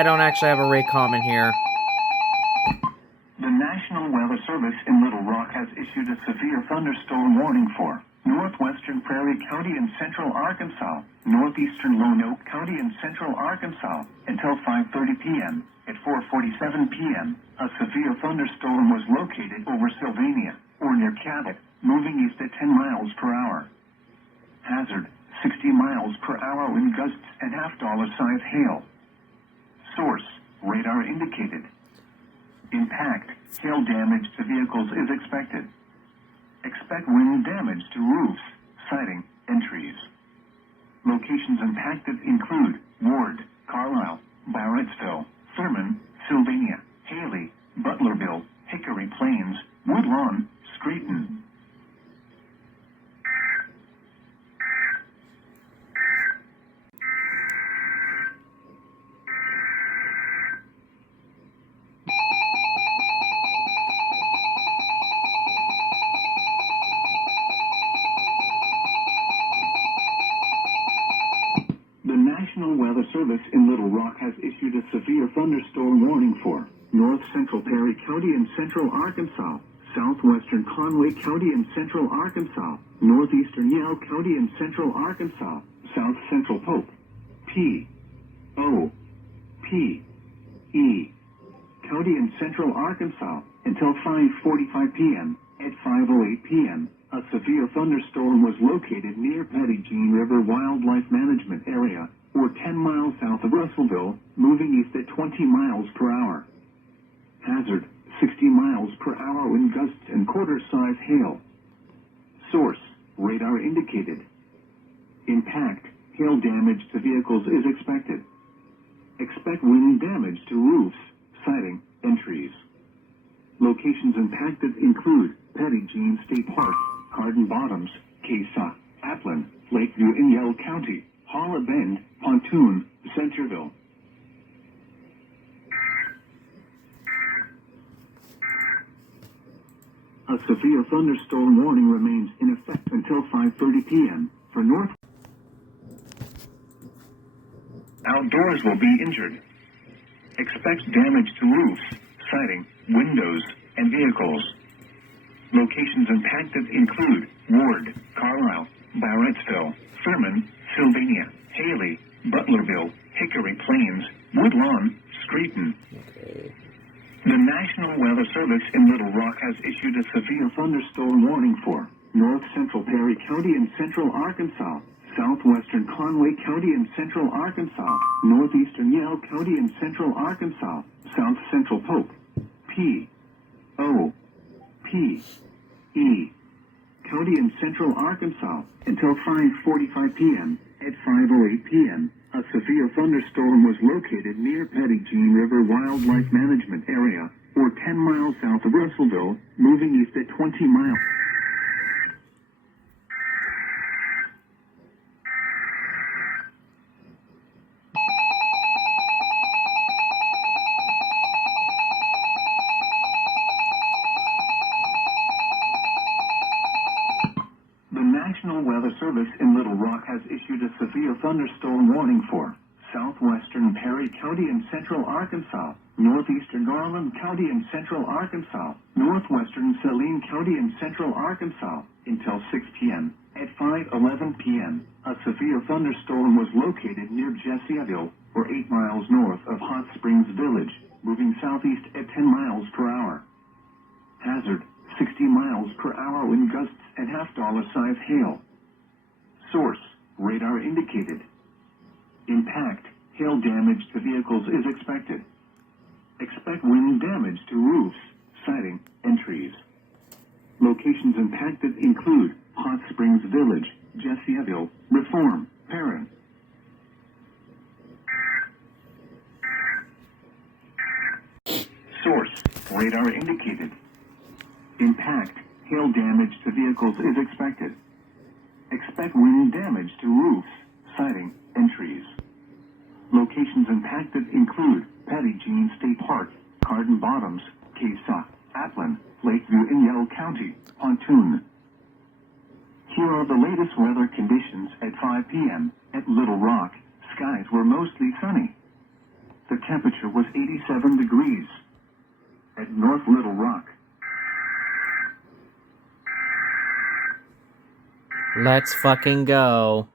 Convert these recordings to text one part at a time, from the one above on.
I don't actually have a Raycom in here. The National Weather Service in Little Rock has issued a severe thunderstorm warning for northwestern Prairie County and central Arkansas, northeastern Lone Oak County and central Arkansas, until 5:30 p.m. At 4:47 p.m., a severe thunderstorm was located over Sylvania, or near Cabot, moving east at 10 miles per hour. Hazard, 60 miles per hour wind gusts and half-dollar-size hail. Source, radar indicated. Impact, hail damage to vehicles is expected. Expect wind damage to roofs, siding, and trees. Locations impacted include Ward, Carlisle, Barrettsville, Thurman, Sylvania, Haley, Butlerville, Hickory Plains, Woodlawn, Scranton. The National Weather Service in Little Rock has issued a severe thunderstorm warning for north central Perry County and central Arkansas, southwestern Conway County and central Arkansas, northeastern Yale County and central Arkansas, south central Pope, P, O, P, E, County and central Arkansas, until 5:45 p.m. At 5:08 p.m., a severe thunderstorm was located near Petit Jean River Wildlife Management Area, or 10 miles south of Russellville, moving east at 20 miles per hour. Hazard, 60 miles per hour wind gusts and quarter-size hail. Source, radar indicated. Impact, hail damage to vehicles is expected. Expect wind damage to roofs, siding, and trees. Locations impacted include Petit Jean State Park, Hardin Bottoms, Casa, Applin, Lakeview in Yell County, Holla Bend, Pontoon, Centerville. A severe thunderstorm warning remains in effect until 5:30 p.m. for north. Outdoors will be injured. Expect damage to roofs, siding, windows, and vehicles. Locations impacted include Ward, Carlisle, Barrettsville, Thurman, Sylvania, Haley, Butlerville, Hickory Plains, Woodlawn, Scranton. The National Weather Service in Little Rock has issued a severe thunderstorm warning for north central Perry County and central Arkansas, southwestern Conway County and central Arkansas, northeastern Yale County and central Arkansas, south central Pope, P, O, P, E, County and central Arkansas, until 5:45 p.m. At 5:08 p.m., a severe thunderstorm was located near Petit Jean River Wildlife Management Area, or 10 miles south of Russellville, moving east at 20 miles. The National Weather Service in Little Rock has issued a severe thunderstorm warning for southwestern Perry County and central Arkansas, northeastern Garland County and central Arkansas, northwestern Saline County and central Arkansas, until 6 p.m. At 5:11 p.m., a severe thunderstorm was located near Jessiaville, or 8 miles north of Hot Springs Village, moving southeast at 10 miles per hour. Hazard, 60 miles per hour wind gusts and half-dollar-size hail. Source, radar indicated. Impact, hail damage to vehicles is expected. Expect wind damage to roofs, siding, and trees. Locations impacted include Hot Springs Village, Jessiaville, Reform, Perrin. Source, radar indicated. Impact, hail damage to vehicles is expected. Expect wind damage to roofs, siding, and trees. Locations impacted include Petit Jean State Park, Hardin Bottoms, Casa, Applin, Lakeview in Yell County, Pontoon. Here are the latest weather conditions at 5 p.m. At Little Rock. Skies were mostly sunny. The temperature was 87 degrees. At North Little Rock. Let's fucking go.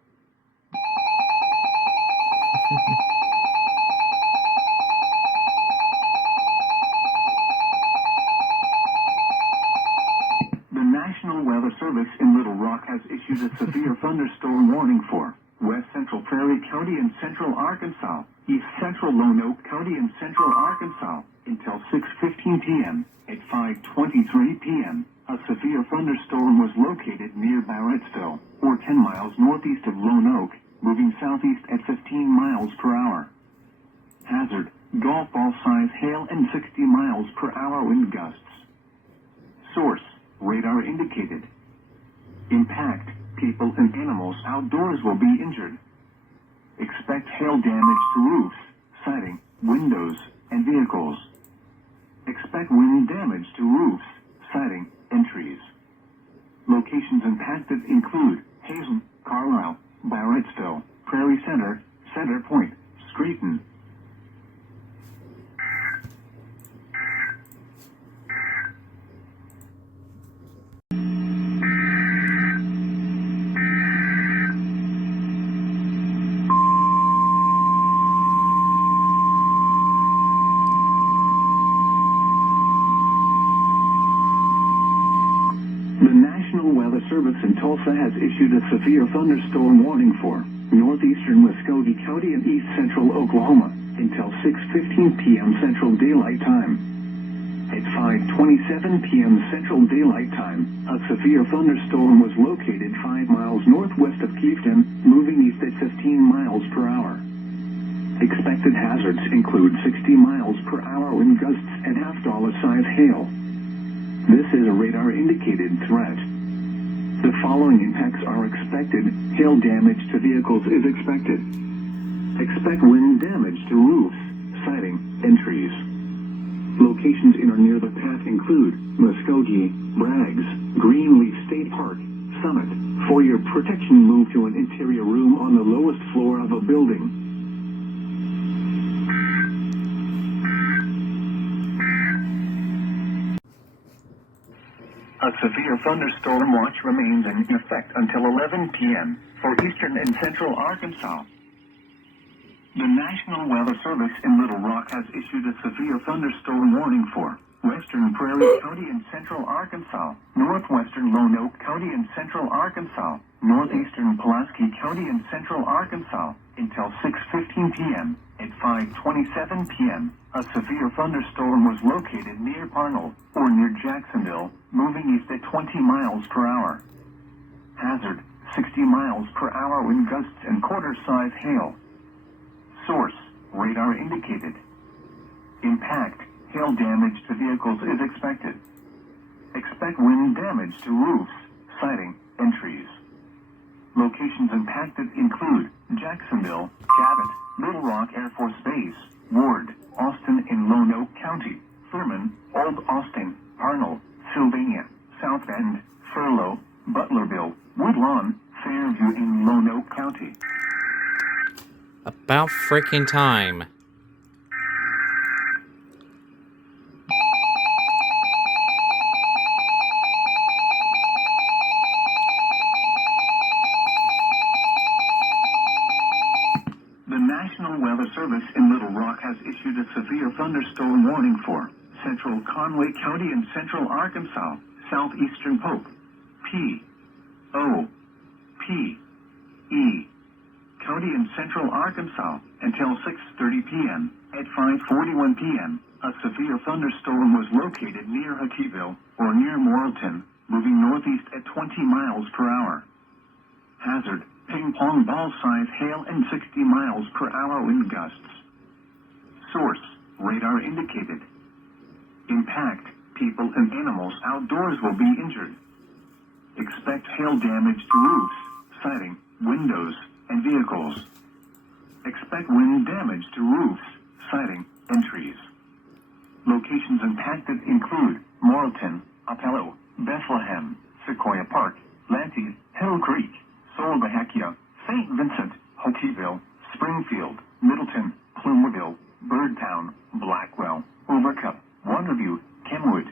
The National Weather Service in Little Rock has issued a severe thunderstorm warning for West Central Prairie County and Central Arkansas, East Central Lone Oak County and Central Arkansas, until 6:15 p.m. At 5:23 p.m., a severe thunderstorm was located near Barrettsville, or 10 miles northeast of Lone Oak, moving southeast at 15 miles per hour. Hazard, golf ball size hail and 60 miles per hour wind gusts. Source, radar indicated. Impact, people and animals outdoors will be injured. Expect hail damage to roofs, siding, windows, and vehicles. Expect wind damage to roofs, siding, and trees. Locations impacted include Hazen, Carlisle, Barrettsville, Prairie Center, Center Point, Scranton. The National Weather Service in Tulsa has issued a severe thunderstorm warning for northeastern Muskogee County and east central Oklahoma until 6:15 p.m. Central Daylight Time. At 5:27 p.m. Central Daylight Time, a severe thunderstorm was located 5 miles northwest of Kiefton, moving east at 15 miles per hour. Expected hazards include 60 miles per hour wind gusts and half-dollar-size hail. This is a radar-indicated threat. The following impacts are expected. Hail damage to vehicles is expected. Expect wind damage to roofs, siding, and trees. Locations in or near the path include Muskogee, Braggs, Greenleaf State Park, Summit. For your protection, move to an interior room on the lowest floor of a building. A severe thunderstorm watch remains in effect until 11 p.m. for eastern and central Arkansas. The National Weather Service in Little Rock has issued a severe thunderstorm warning for western Prairie County and central Arkansas, northwestern Lone Oak County and central Arkansas, northeastern Pulaski County and central Arkansas, until 6:15 p.m. At 5:27 p.m., a severe thunderstorm was located near Parnell, or near Jacksonville, moving east at 20 miles per hour. Hazard, 60 miles per hour wind gusts and quarter-size hail. Source, radar indicated. Impact, hail damage to vehicles is expected. Expect wind damage to roofs, siding, and trees. Locations impacted include Jacksonville, Cabot, Little Rock Air Force Base, Ward, Austin in Lone Oak County, Thurman, Old Austin, Parnell, Sylvania, South Bend, Furlow, Butlerville, Woodlawn, Fairview in Lone Oak County. About freaking time. The National Weather Service in Little Rock has issued a severe thunderstorm warning for central Conway County and central Arkansas, southeastern Pope, P. O. P. E. County and central Arkansas, until 6:30 p.m. At 5:41 p.m., a severe thunderstorm was located near Huckeyville, or near Morrilton, moving northeast at 20 miles per hour. Hazard, ping-pong ball-size hail and 60 miles per hour wind gusts. Source, radar indicated. Impact, people and animals outdoors will be injured. Expect hail damage to roofs, siding, windows, and vehicles. Expect wind damage to roofs, siding, and trees. Locations impacted include Morrilton, Apello, Bethlehem, Sequoia Park, Lanty, Hill Creek, Solbahackia, St. Vincent, Huckeyville, Springfield, Middleton, Plumerville, Bird Kenwood.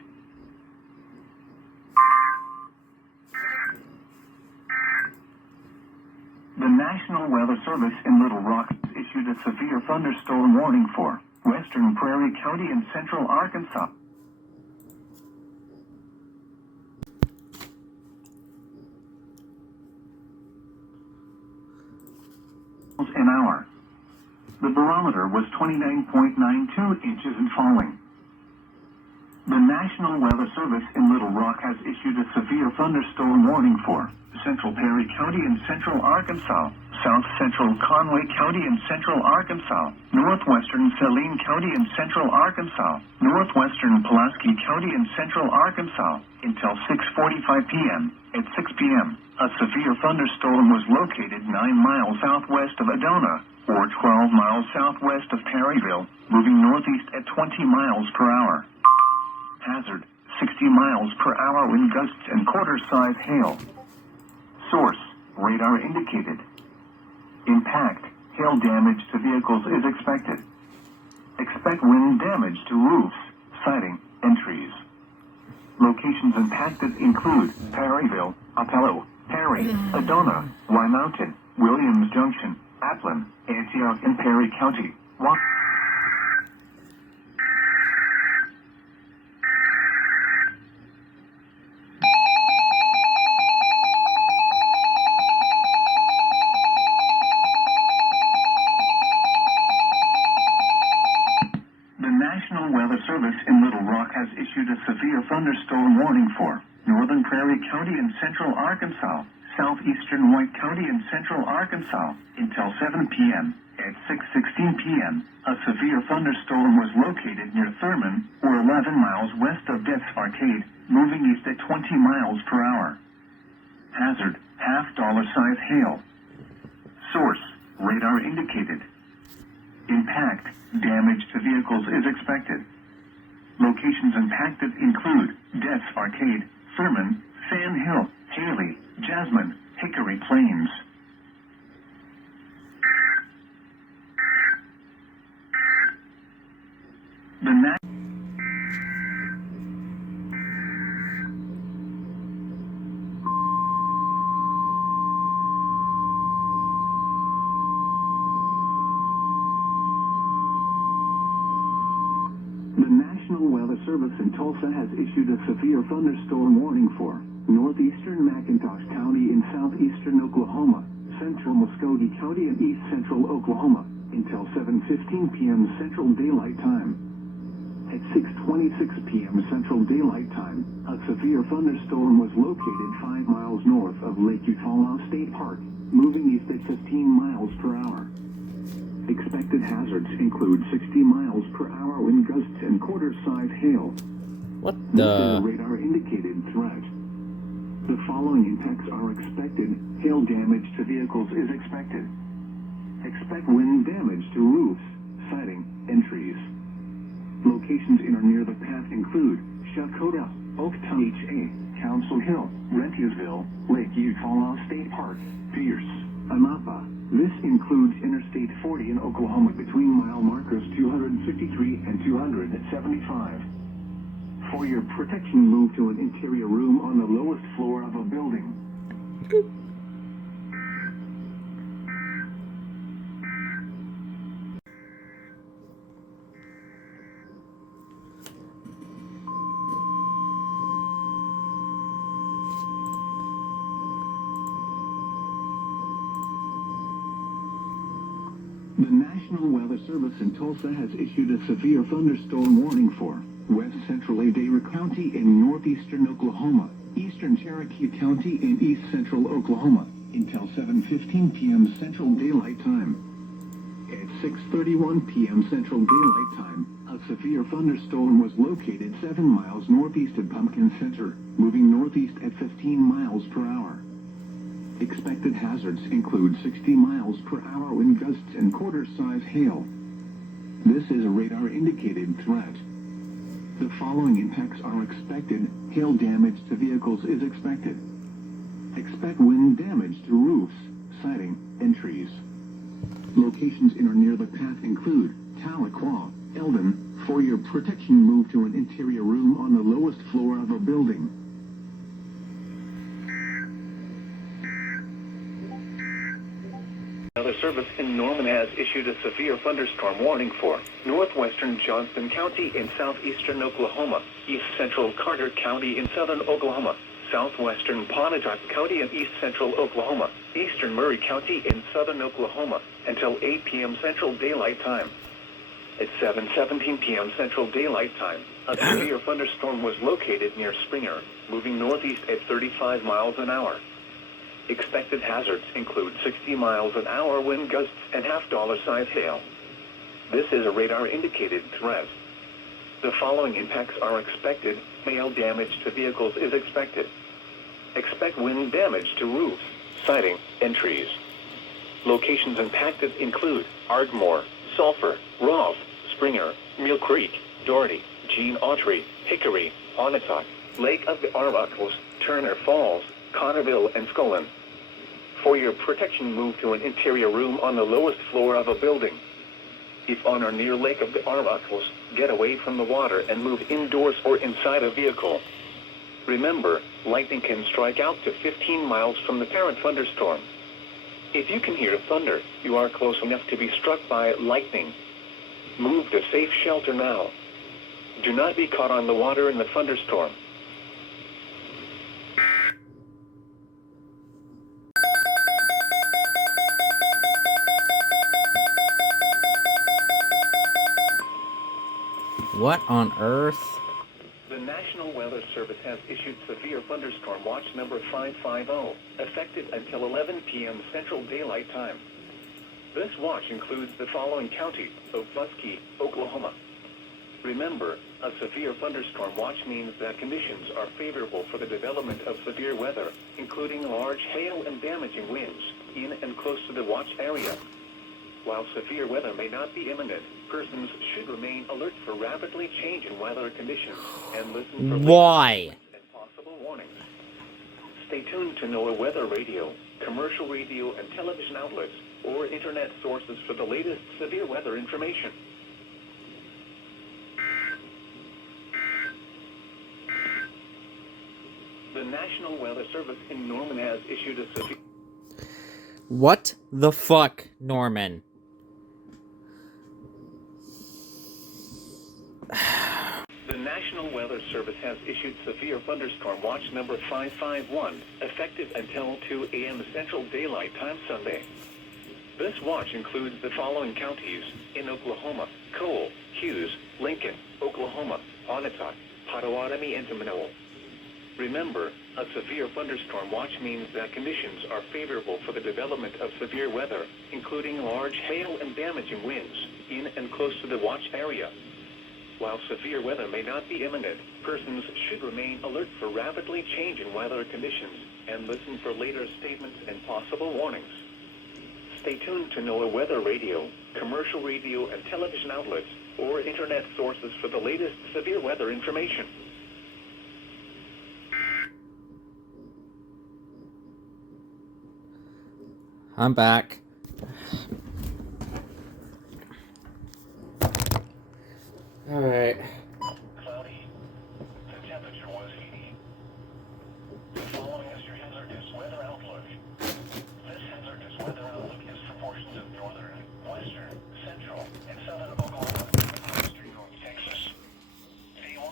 The National Weather Service in Little Rock has issued a severe thunderstorm warning for western Prairie County and central Arkansas. An hour. The barometer was 29.92 inches and falling. The National Weather Service in Little Rock has issued a severe thunderstorm warning for central Perry County and central Arkansas, south central Conway County and central Arkansas, northwestern Saline County and central Arkansas, northwestern Pulaski County and central Arkansas, until 6:45 p.m. At 6 p.m., a severe thunderstorm was located 9 miles southwest of Adona, or 12 miles southwest of Perryville, moving northeast at 20 miles per hour. Hazard, 60 miles per hour wind gusts and quarter-size hail. Source, radar indicated. Impact, hail damage to vehicles is expected. Expect wind damage to roofs, siding, and trees. Locations impacted include Perryville, Apello, Perry, Adona, Y Mountain, Williams Junction, Aplin, Antioch, and Perry County. The National Weather Service in Little Rock has issued a severe thunderstorm warning for northern Prairie County and central Arkansas, southeastern White County and central Arkansas, until 7 p.m. At 6:16 p.m., a severe thunderstorm was located near Thurman, or 11 miles west of Death's Arcade, moving east at 20 miles per hour. Hazard, half-dollar size hail. Source, radar indicated. Impact, damage to vehicles is expected. Locations impacted include Death's Arcade, Thurman, Sand Hill, Haley, Jasmine, Hickory Plains. The National Weather Service in Tulsa has issued a severe thunderstorm warning for northeastern McIntosh County in southeastern Oklahoma, central Muscogee County and east central Oklahoma, until 7:15 p.m. Central Daylight Time. At 6:26 p.m. Central Daylight Time, a severe thunderstorm was located 5 miles north of Lake Eufaula State Park, moving east at 15 miles per hour. Expected hazards include 60 miles per hour wind gusts and quarter-size hail. What This is the? a radar-indicated threat. The following impacts are expected. Hail damage to vehicles is expected. Expect wind damage to roofs, siding, and trees. Locations in or near the path include Shakota, Oaktown HA, Council Hill, Rentiusville, Lake Eufaula State Park, Pierce, Amapa. This includes Interstate 40 in Oklahoma between mile markers 253 and 275. For your protection, move to an interior room on the lowest floor of a building. The National Weather Service in Tulsa has issued a severe thunderstorm warning for west central Adair County in northeastern Oklahoma, eastern Cherokee County and east central Oklahoma, until 7:15 p.m. Central Daylight Time. At 6:31 p.m. Central Daylight Time, a severe thunderstorm was located 7 miles northeast of Pumpkin Center, moving northeast at 15 miles per hour. Expected hazards include 60 miles per hour wind gusts and quarter-size hail. This is a radar-indicated threat. The following impacts are expected. Hail damage to vehicles is expected. Expect wind damage to roofs, siding, and trees. Locations in or near the path include Tahlequah, Eldon, for your protection, move to an interior room on the lowest floor of a building. Weather Service in Norman has issued a severe thunderstorm warning for northwestern Johnston County in southeastern Oklahoma, east central Carter County in southern Oklahoma, southwestern Pontotoc County in east central Oklahoma, eastern Murray County in southern Oklahoma, until 8 p.m. Central Daylight Time. At 7:17 p.m. Central Daylight Time, a severe thunderstorm was located near Springer, moving northeast at 35 miles an hour. Expected hazards include 60 miles an hour wind gusts and half-dollar-size hail. This is a radar-indicated threat. The following impacts are expected. Hail damage to vehicles is expected. Expect wind damage to roofs, siding, and trees. Locations impacted include Ardmore, Sulphur, Roth, Springer, Mill Creek, Doherty, Gene Autry, Hickory, Pontotoc, Lake of the Arbuckles, Turner Falls, Connerville, and Scullin. For your protection, move to an interior room on the lowest floor of a building. If on or near Lake of the Arbuckles, get away from the water and move indoors or inside a vehicle. Remember, lightning can strike out to 15 miles from the parent thunderstorm. If you can hear thunder, you are close enough to be struck by lightning. Move to safe shelter now. Do not be caught on the water in the thunderstorm. What on earth? The National Weather Service has issued severe thunderstorm watch number 550, effective until 11 p.m. Central Daylight Time. This watch includes the following counties: Okfuskee, Oklahoma. Remember, a severe thunderstorm watch means that conditions are favorable for the development of severe weather, including large hail and damaging winds, in and close to the watch area. While severe weather may not be imminent, persons should remain alert for rapidly changing weather conditions and listen for Why? and possible warnings. Stay tuned to NOAA Weather Radio, commercial radio and television outlets, or internet sources for the latest severe weather information. The National Weather Service in Norman has issued a severe... What the fuck, Norman? The National Weather Service has issued severe thunderstorm watch number 551, effective until 2 a.m. Central Daylight Time Sunday. This watch includes the following counties in Oklahoma: Cole, Hughes, Lincoln, Oklahoma, Pontotoc, Potawatomi, and Seminole. Remember, a severe thunderstorm watch means that conditions are favorable for the development of severe weather, including large hail and damaging winds, in and close to the watch area. While severe weather may not be imminent, persons should remain alert for rapidly changing weather conditions and listen for later statements and possible warnings. Stay tuned to NOAA Weather Radio, commercial radio and television outlets, or internet sources for the latest severe weather information. I'm back. Alright. Cloudy. The temperature was 80. The following is your hazardous weather outlook. This hazardous weather outlook is for portions of northern, western, central, and southern Oklahoma, western North Texas. Day 1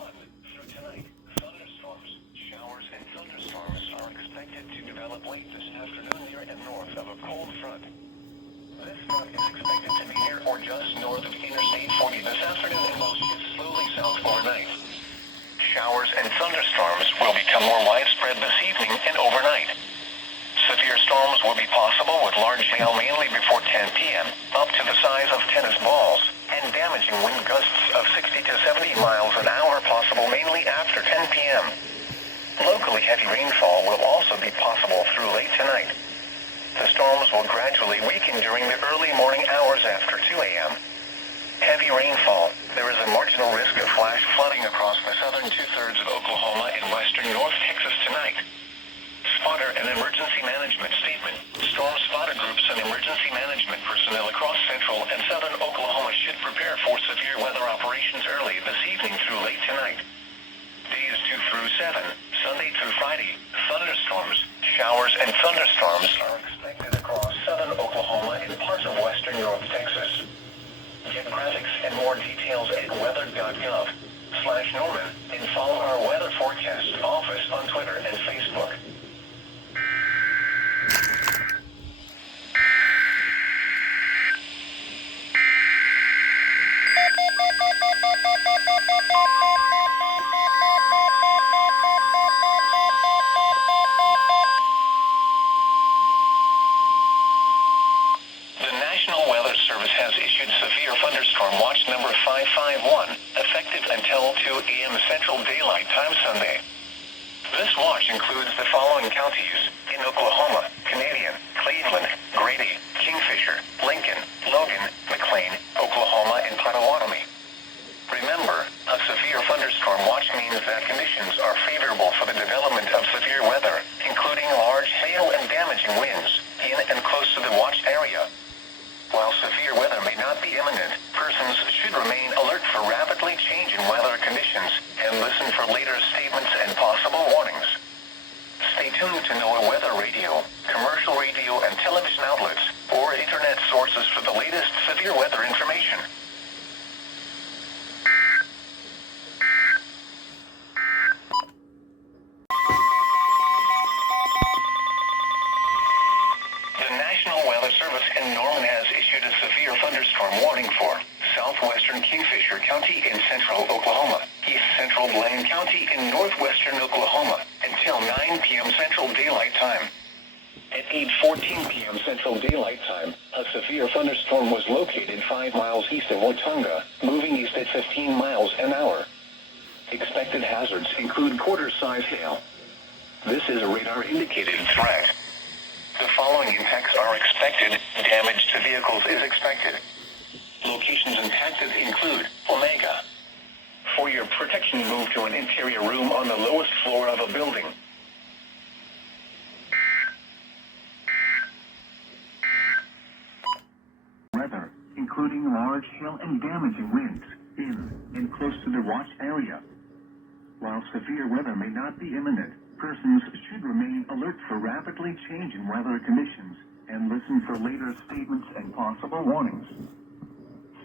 through tonight, thunderstorms, showers, and thunderstorms are expected to develop late this afternoon near and north of a cold front. This front is expected to be near or just north of Interstate 40 this afternoon and will shift slowly south overnight. Showers and thunderstorms will become more widespread this evening and overnight. Severe storms will be possible with large hail mainly before 10 p.m., up to the size of tennis balls, and damaging wind gusts of 60 to 70 miles an hour possible mainly after 10 p.m. Locally heavy rainfall will also be possible through late tonight. The storms will gradually weaken during the early morning hours after 2 a.m. Heavy rainfall. There is a marginal risk of flash flooding across the southern two-thirds of Oklahoma and western North Texas tonight. Spotter and emergency management statement. Storm spotter groups and emergency management personnel across central and southern Oklahoma should prepare for severe weather operations. Central Daylight Time Sunday. This watch includes the following counties in Oklahoma: Canadian, Cleveland, Grady, Kingfisher, Lincoln, Logan, McLean, Oklahoma, and Potawatomi. Remember, a severe thunderstorm watch means that conditions are favorable for the development of severe weather, including large hail and damaging winds, in and close to the watch area. While severe weather may not be imminent, persons should remain alert for rapidly changing weather conditions and listen for later statements and possible warnings. Stay tuned to NOAA weather radio, commercial radio and television outlets, or internet sources for the latest severe weather information. The National Weather Service in Norman has issued a severe thunderstorm warning for southwestern Kingfisher County in central Oklahoma, east central Blaine County in northwestern Oklahoma, until 9 p.m. Central Daylight Time. At 8:14 p.m. Central Daylight Time, a severe thunderstorm was located 5 miles east of Watauga, moving east at 15 miles an hour. Expected hazards include quarter-size hail. This is a radar-indicated threat. The following impacts are expected. Damage to vehicles is expected. Locations impacted include Omega. For your protection, move to an interior room on the lowest floor of a building. Weather, including large hail and damaging winds, in and close to the watch area. While severe weather may not be imminent, persons should remain alert for rapidly changing weather conditions and listen for later statements and possible warnings.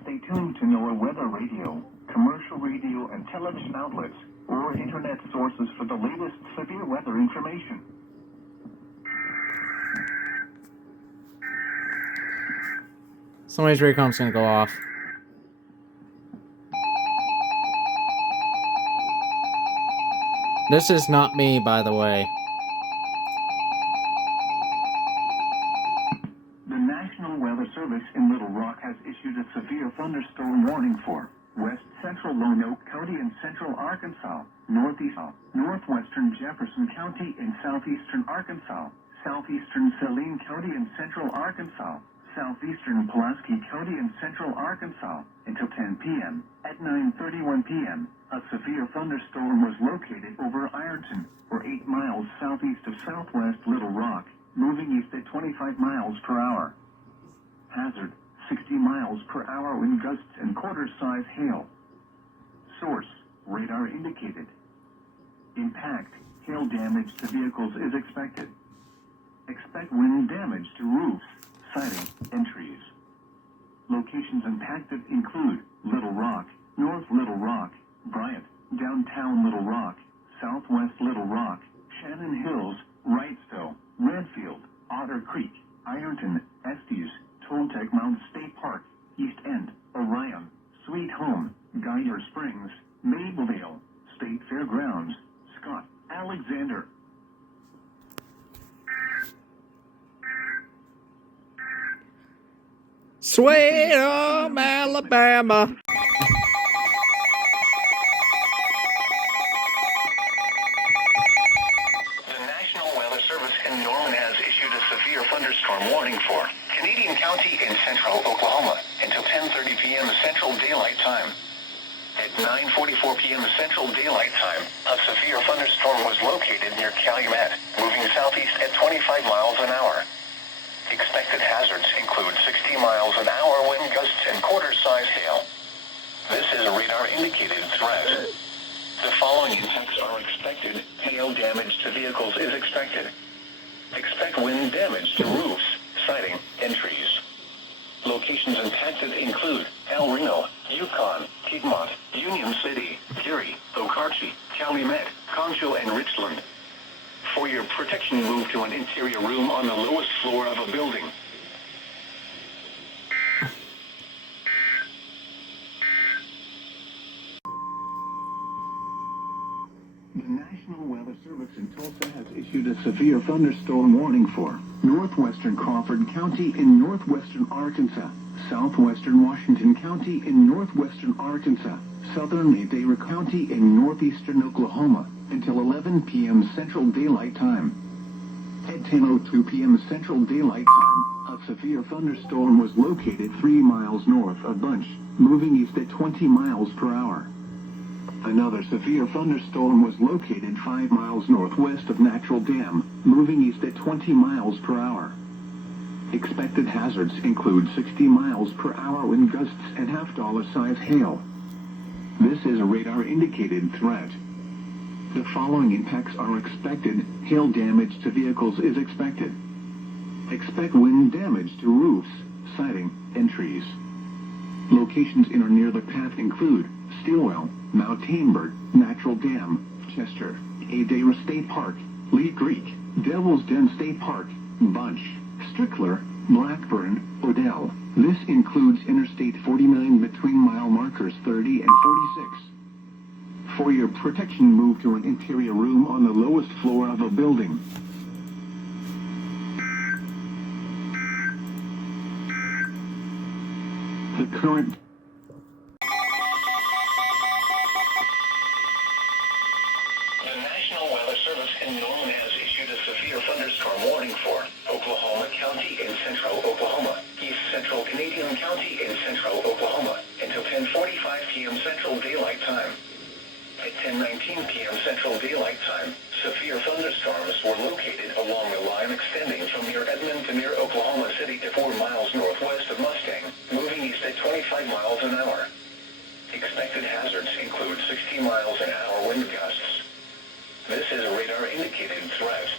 Stay tuned to NOAA weather radio, commercial radio and television outlets, or internet sources for the latest severe weather information. Somebody's recom's gonna go off. This is not me, by the way. The National Weather Service in Little Rock has issued a severe thunderstorm warning for west central Lonoke County in central Arkansas, northwestern Jefferson County in southeastern Arkansas, southeastern Saline County in central Arkansas, southeastern Pulaski County in central Arkansas, until 10 p.m. At 9:31 p.m., a severe thunderstorm was located over Ironton, or 8 miles southeast of southwest Little Rock, moving east at 25 miles per hour. Hazard, 60 miles per hour wind gusts and quarter-size hail. Source, radar indicated. Impact, hail damage to vehicles is expected. Expect wind damage to roofs, siding, and trees. Locations impacted include Little Rock, North Little Rock, Bryant, downtown Little Rock, southwest Little Rock, Shannon Hills, Wrightsville, Redfield, Otter Creek, Ironton, Estes, Toltec Mount State Park, East End, Orion, Sweet Home, Geyer Springs, Mableville, State Fairgrounds, Scott, Alexander. Sweet home Alabama. The National Weather Service in Norman has issued a severe thunderstorm warning for Canadian County in central Oklahoma until 10:30 p.m. Central Daylight Time. At 9:44 p.m. Central Daylight Time, a severe thunderstorm was located near Calumet, moving southeast at 25 miles an hour. Expected hazards include 60 miles an hour wind gusts and quarter-size hail. This is a radar-indicated threat. The following impacts are expected. Hail damage to vehicles is expected. Expect wind damage to roofs, siding, and trees. Locations impacted include El Reno, Yukon, Piedmont, Union City, Geary, Okarche, Calumet, Concho, and Richland. For your protection, move to an interior room on the lowest floor of a building. The National Weather Service in Tulsa has issued a severe thunderstorm warning for northwestern Crawford County in northwestern Arkansas, southwestern Washington County in northwestern Arkansas, southern Adair County in northeastern Oklahoma until 11 p.m. Central Daylight Time. At 10:02 p.m. Central Daylight Time, a severe thunderstorm was located 3 miles north of Bunch, moving east at 20 miles per hour. Another severe thunderstorm was located 5 miles northwest of Natural Dam, moving east at 20 miles per hour. Expected hazards include 60 miles per hour wind gusts and half-dollar-size hail. This is a radar-indicated threat. The following impacts are expected. Hail damage to vehicles is expected. Expect wind damage to roofs, siding, and trees. Locations in or near the path include Stilwell, Mount Tainberg, Natural Dam, Chester, Adair State Park, Lee Creek, Devil's Den State Park, Bunch, Strickler, Blackburn, Odell. This includes Interstate 49 between mile markers 30 and 46. For your protection, move to an interior room on the lowest floor of a building. The current The National Weather Service in Norman has issued a severe thunderstorm warning for Oklahoma County in central Oklahoma, East Central Canadian County in central Oklahoma, until 10:45 p.m. Central Daylight Time. At 10:19 p.m. Central Daylight Time, severe thunderstorms were located along the line extending from near Edmond to near Oklahoma City to 4 miles northwest of Mustang, moving east at 25 miles an hour. Expected hazards include 60 miles an hour wind gusts. This is a radar-indicated threat.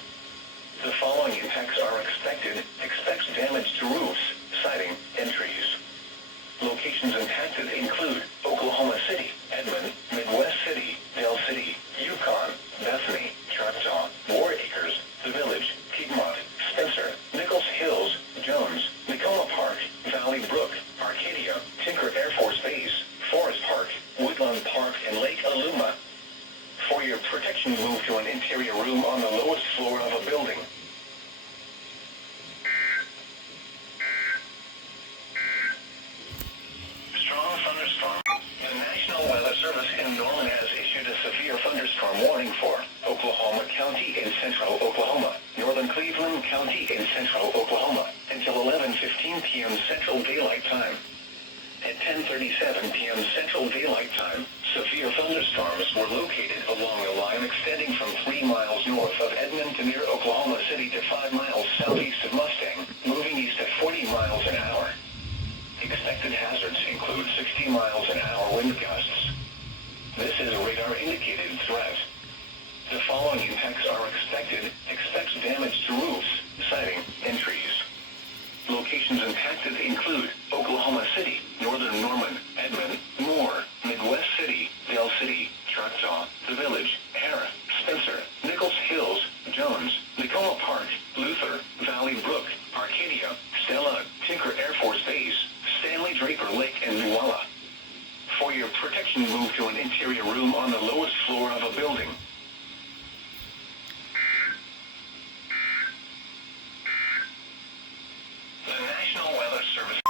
The following impacts are expected. Expect damage to roofs, siding, and trees. Locations impacted include Oklahoma City, Edmond, Midwest City, Dell City, Yukon, Bethany, Choctaw, War Acres, The Village, Piedmont, Spencer, Nichols Hills, Jones, Tacoma Park, Valley Brook, Arcadia, Tinker Air Force Base, Forest Park, Woodland Park, and Lake Aluma. For your protection, move to an interior room on the lowest floor of a building. Strong thunderstorm. The National Weather Service in Norman has issued a severe thunderstorm warning for Oklahoma County in central Oklahoma, northern Cleveland County in central Oklahoma, until 11:15 p.m. Central Daylight Time. At 10:37 p.m. Central Daylight Time, severe thunderstorms were located along a line extending from 3 miles north of Edmond to near Oklahoma City to 5 miles southeast of Mustang, moving east at 40 miles an hour. Expected hazards include 60 miles an hour wind gusts. This is a radar-indicated threat. The following impacts are expected. Expect damage to roofs, siding, and trees. Locations impacted include Oklahoma City, northern Norman, Edmond, Moore, Midwest City, Dell City, Choctaw, The Village, Hara, Spencer, Nichols Hills, Jones, Tacoma Park, Luther, Valley Brook, Arcadia, Stella, Tinker Air Force Base, Stanley Draper Lake, and Nuwala. For your protection, move to an interior room on the lowest floor of a building. The National Weather Service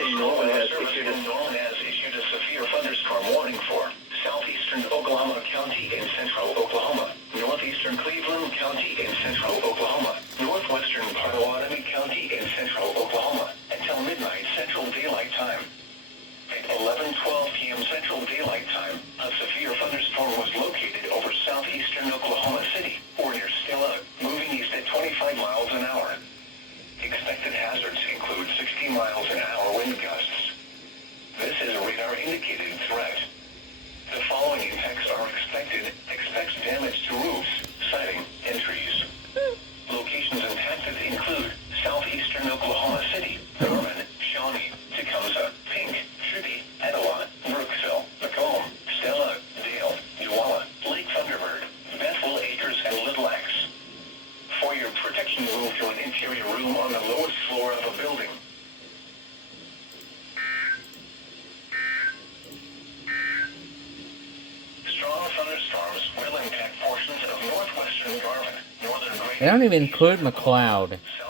in Norman has issued a severe thunderstorm warning for southeastern Oklahoma County in central Oklahoma, northeastern Cleveland County in central Oklahoma, northwestern Potawatomi County in central Oklahoma, until midnight Central Daylight Time. At 11:12 p.m. Central Daylight Time, a severe thunderstorm was located over southeastern Oklahoma City, or near Stilla, moving east at 25 miles an hour. Expected hazards include 60 miles an hour wind gusts. This is a radar-indicated threat. The following impacts are expected. Expect damage to roofs, siding, and trees. Locations impacted include southeastern Oklahoma City, Norman, Shawnee, Tecumseh, Pink, Trippy, Etowah, Brookville, Macomb, Stella, Dale, Uwalla, Lake Thunderbird, Bethel Acres, and Little Axe. For your protection, move to an interior room on the lowest floor of a building. Strong thunderstorms will impact portions of northwestern Garvin, northern Great They don't even include McLeod. South